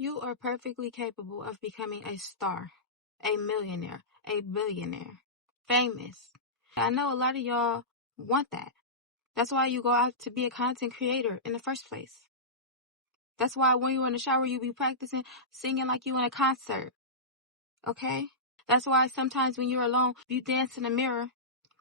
You are perfectly capable of becoming a star, a millionaire, a billionaire, famous. I know a lot of y'all want that. That's why you go out to be a content creator in the first place. That's why when you're in the shower, you be practicing singing like you in a concert. Okay? That's why sometimes when you're alone, you dance in the mirror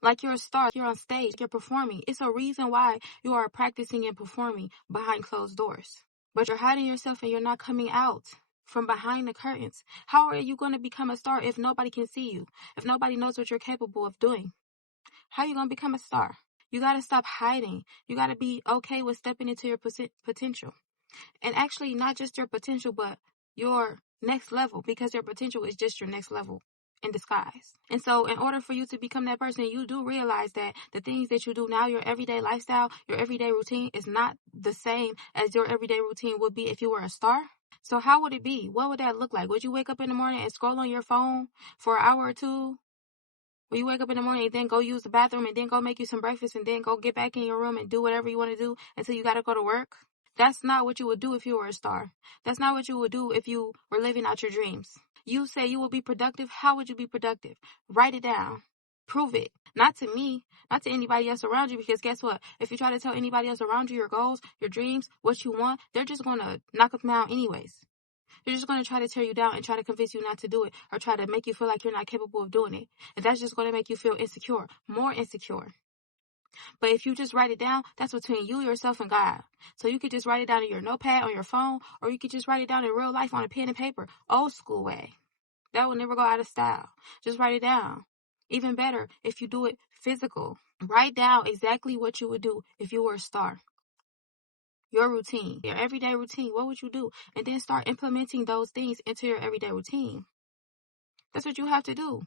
like you're a star, you're on stage, you're performing. It's a reason why you are practicing and performing behind closed doors. But you're hiding yourself and you're not coming out from behind the curtains. How are you going to become a star if nobody can see you? If nobody knows what you're capable of doing? How are you going to become a star? You got to stop hiding. You got to be okay with stepping into your potential. And actually, not just your potential, but your next level, because your potential is just your next level in disguise. And so in order for you to become that person, you do realize that the things that you do now, your everyday lifestyle, your everyday routine is not the same as your everyday routine would be if you were a star. So how would it be? What would that look like? Would you wake up in the morning and scroll on your phone for an hour or two? Will you wake up in the morning and then go use the bathroom and then go make you some breakfast and then go get back in your room and do whatever you want to do until you got to go to work? That's not what you would do if you were a star. That's not what you would do if you were living out your dreams. You say you will be productive. How would you be productive? Write it down. Prove it. Not to me, not to anybody else around you, because guess what? If you try to tell anybody else around you your goals, your dreams, what you want, they're just going to knock them down anyways. They're just going to try to tear you down and try to convince you not to do it or try to make you feel like you're not capable of doing it. And that's just going to make you feel insecure, more insecure. But if you just write it down, that's between you, yourself, and God. So you could just write it down in your notepad on your phone, or you could just write it down in real life on a pen and paper, old school way. That will never go out of style. Just write it down. Even better, if you do it physical. Write down exactly what you would do if you were a star. Your routine, your everyday routine, what would you do? And then start implementing those things into your everyday routine. That's what you have to do.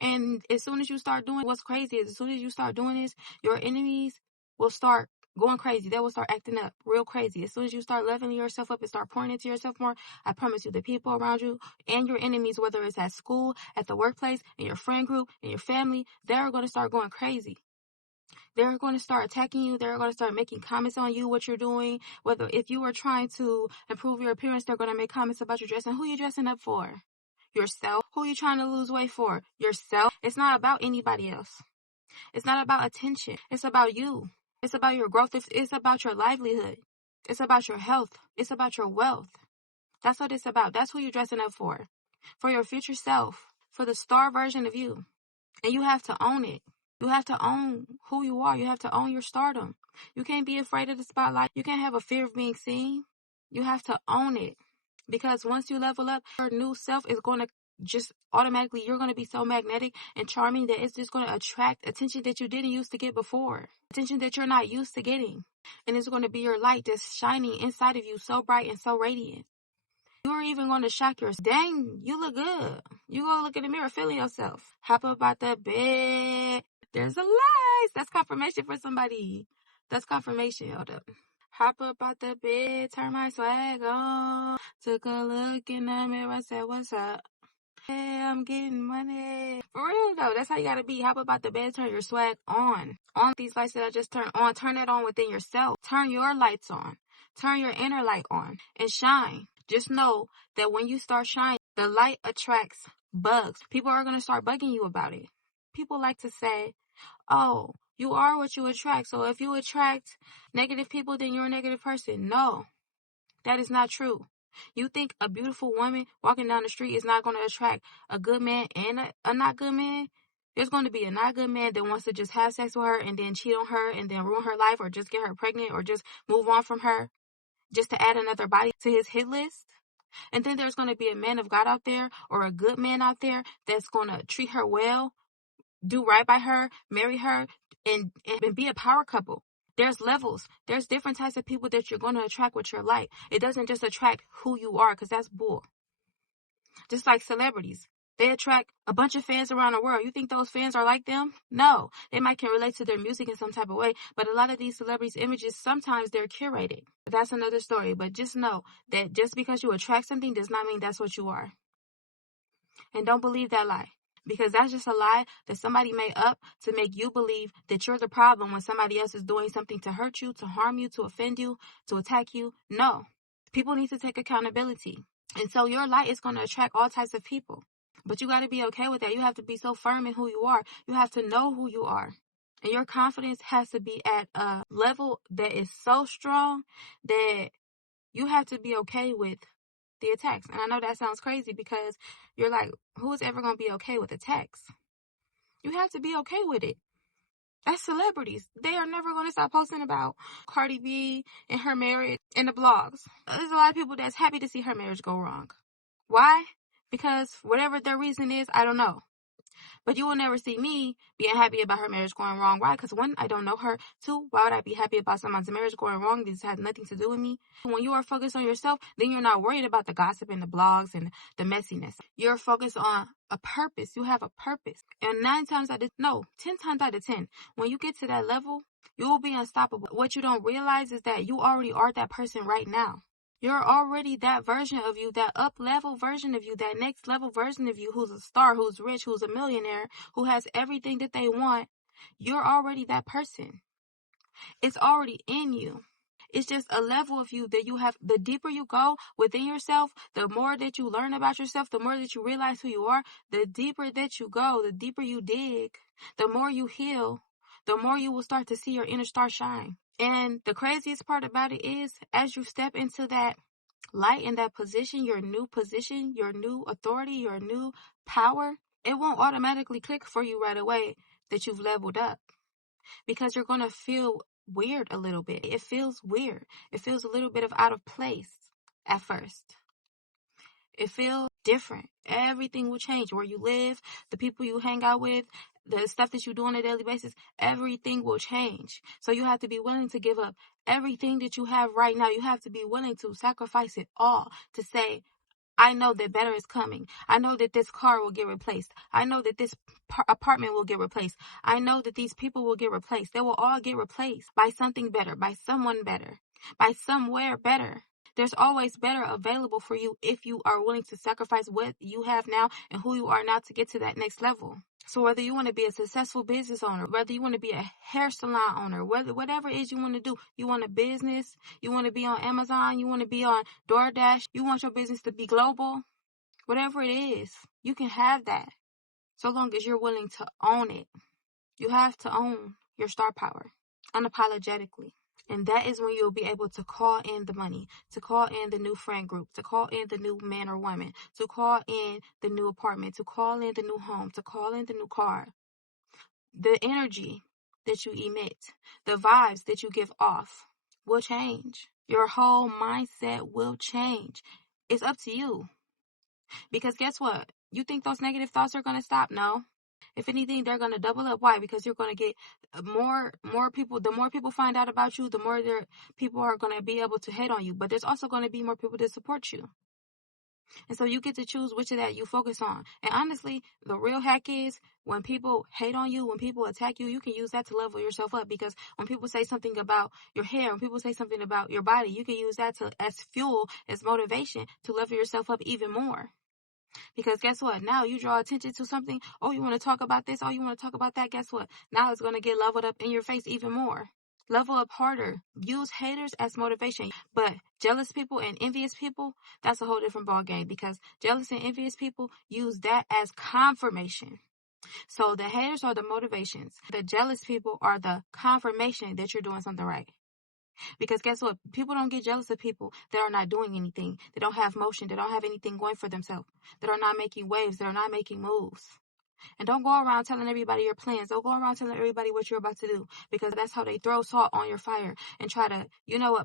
And as soon as you start doing what's crazy is as soon as you start doing this, your enemies will start going crazy. They will start acting up real crazy. As soon as you start leveling yourself up and start pouring into yourself more, I promise you the people around you and your enemies, whether it's at school, at the workplace, in your friend group, in your family, they're going to start going crazy. They're going to start attacking you. They're going to start making comments on you, what you're doing. Whether if you are trying to improve your appearance, they're going to make comments about your dressing. Who are you dressing up for? Yourself. Who are you trying to lose weight for? Yourself. It's not about anybody else. It's not about attention. It's about you. It's about your growth. It's about your livelihood. It's about your health. It's about your wealth. That's what it's about. That's who you're dressing up for. For your future self. For the star version of you. And you have to own it. You have to own who you are. You have to own your stardom. You can't be afraid of the spotlight. You can't have a fear of being seen. You have to own it. Because once you level up, your new self is going to just automatically, you're going to be so magnetic and charming that it's just going to attract attention that you didn't used to get before. Attention that you're not used to getting. And it's going to be your light just shining inside of you so bright and so radiant. You're even going to shock yourself. Dang, you look good. You go look in the mirror, feeling yourself. Hop up out the bed. There's a light. That's confirmation for somebody. That's confirmation. Hold up. Hop up out the bed, turn my swag on. Took a look in the mirror, said, what's up? Hey, I'm getting money. For real though, that's how you gotta be. Hop up out the bed, turn your swag on. On these lights that I just turned on, turn it on within yourself. Turn your lights on. Turn your inner light on and shine. Just know that when you start shining, the light attracts bugs. People are gonna start bugging you about it. People like to say, oh, you are what you attract. So if you attract negative people, then you're a negative person. No, that is not true. You think a beautiful woman walking down the street is not going to attract a good man and a not good man? There's going to be a not good man that wants to just have sex with her and then cheat on her and then ruin her life or just get her pregnant or just move on from her just to add another body to his hit list. And then there's going to be a man of God out there or a good man out there that's going to treat her well, do right by her, marry her, and be a power couple. There's levels. There's different types of people that you're going to attract with your light. It doesn't just attract who you are, because that's bull. Just like celebrities. They attract a bunch of fans around the world. You think those fans are like them? No. They might can relate to their music in some type of way, but a lot of these celebrities' images, sometimes they're curated. That's another story, but just know that just because you attract something does not mean that's what you are. And don't believe that lie. Because that's just a lie that somebody made up to make you believe that you're the problem when somebody else is doing something to hurt you, to harm you, to offend you, to attack you. No. People need to take accountability. And so your light is going to attract all types of people. But you got to be okay with that. You have to be so firm in who you are. You have to know who you are. And your confidence has to be at a level that is so strong that you have to be okay with the attacks. And I know that sounds crazy because you're like, who is ever going to be okay with attacks? You have to be okay with it. That's celebrities. They are never going to stop posting about Cardi B and her marriage in the blogs. There's a lot of people that's happy to see her marriage go wrong. Why? Because whatever their reason is, I don't know. But you will never see me being happy about her marriage going wrong. Why? Because one, I don't know her. Two, why would I be happy about someone's marriage going wrong? This has nothing to do with me. When you are focused on yourself, then you're not worried about the gossip and the blogs and the messiness. You're focused on a purpose. You have a purpose. And 10 times out of 10, when you get to that level, you will be unstoppable. What you don't realize is that you already are that person right now. You're already that version of you, that up-level version of you, that next-level version of you who's a star, who's rich, who's a millionaire, who has everything that they want. You're already that person. It's already in you. It's just a level of you that you have. The deeper you go within yourself, the more that you learn about yourself, the more that you realize who you are, the deeper that you go, the deeper you dig, the more you heal, the more you will start to see your inner star shine. And the craziest part about it is, as you step into that light in that position, your new authority, your new power, it won't automatically click for you right away that you've leveled up. Because you're going to feel weird a little bit. It feels weird. It feels a little bit of out of place at first. It feels different. Everything will change. Where you live, the people you hang out with, the stuff that you do on a daily basis, everything will change. So you have to be willing to give up everything that you have right now. You have to be willing to sacrifice it all to say, I know that better is coming. I know that this car will get replaced. I know that this apartment will get replaced. I know that these people will get replaced. They will all get replaced by something better, by someone better, by somewhere better. There's always better available for you if you are willing to sacrifice what you have now and who you are now to get to that next level. So whether you want to be a successful business owner, whether you want to be a hair salon owner, whatever it is you want to do, you want a business, you want to be on Amazon, you want to be on DoorDash, you want your business to be global, whatever it is, you can have that so long as you're willing to own it. You have to own your star power unapologetically. And that is when you'll be able to call in the money, to call in the new friend group, to call in the new man or woman, to call in the new apartment, to call in the new home, to call in the new car. The energy that you emit, the vibes that you give off will change. Your whole mindset will change. It's up to you. Because guess what? You think those negative thoughts are going to stop? No. If anything, they're going to double up. Why? Because you're going to get more people. The more people find out about you, the more people are going to be able to hate on you. But there's also going to be more people to support you. And so you get to choose which of that you focus on. And honestly, the real hack is when people hate on you, when people attack you, you can use that to level yourself up. Because when people say something about your hair, when people say something about your body, you can use that as fuel, as motivation to level yourself up even more. Because guess what? Now you draw attention to something. Oh, you want to talk about this? Oh, you want to talk about that? Guess what? Now it's going to get leveled up in your face even more. Level up harder. Use haters as motivation. But jealous people and envious people, that's a whole different ball game. Because jealous and envious people use that as confirmation. So the haters are the motivations. The jealous people are the confirmation that you're doing something right. Because guess what? People don't get jealous of people that are not doing anything. They don't have motion. They don't have anything going for themselves. That are not making waves. That are not making moves. And don't go around telling everybody your plans. Don't go around telling everybody what you're about to do. Because that's how they throw salt on your fire and try to,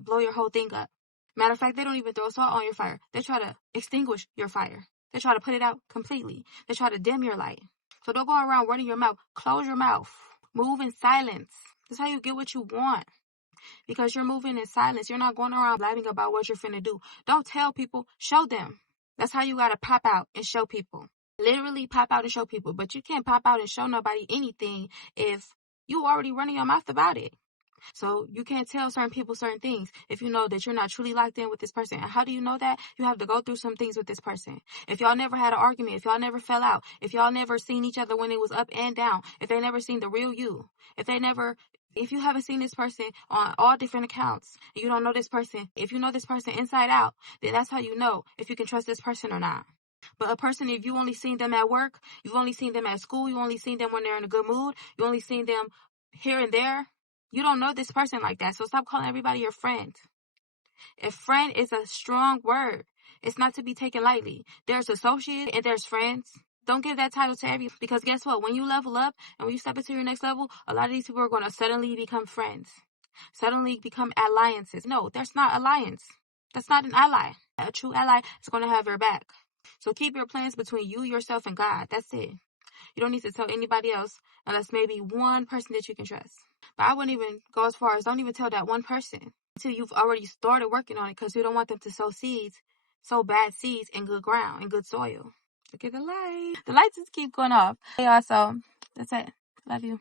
blow your whole thing up. Matter of fact, they don't even throw salt on your fire. They try to extinguish your fire. They try to put it out completely. They try to dim your light. So don't go around running your mouth. Close your mouth. Move in silence. That's how you get what you want. Because you're moving in silence. You're not going around blabbing about what you're finna do. Don't tell people. Show them. That's how you got to pop out and show people. Literally pop out and show people. But you can't pop out and show nobody anything if you already running your mouth about it. So you can't tell certain people certain things if you know that you're not truly locked in with this person. And how do you know that? You have to go through some things with this person. If y'all never had an argument, if y'all never fell out, if y'all never seen each other when it was up and down, if they never seen the real you, if they never If you haven't seen this person on all different accounts, and you don't know this person, if you know this person inside out, then that's how you know if you can trust this person or not. But a person, if you only seen them at work, you've only seen them at school, you only seen them when they're in a good mood, you only seen them here and there, you don't know this person like that. So stop calling everybody your friend. A friend is a strong word. It's not to be taken lightly. There's associates and there's friends. Don't give that title to everyone, because guess what? When you level up and when you step into your next level, a lot of these people are going to suddenly become friends, suddenly become alliances. No, that's not alliance. That's not an ally. A true ally is going to have your back. So keep your plans between you, yourself, and God. That's it. You don't need to tell anybody else unless maybe one person that you can trust. But I wouldn't even go as far as don't even tell that one person until you've already started working on it, because you don't want them to sow bad seeds in good ground, in good soil. Look at the light. The lights just keep going off. Hey, y'all, so that's it. Love you.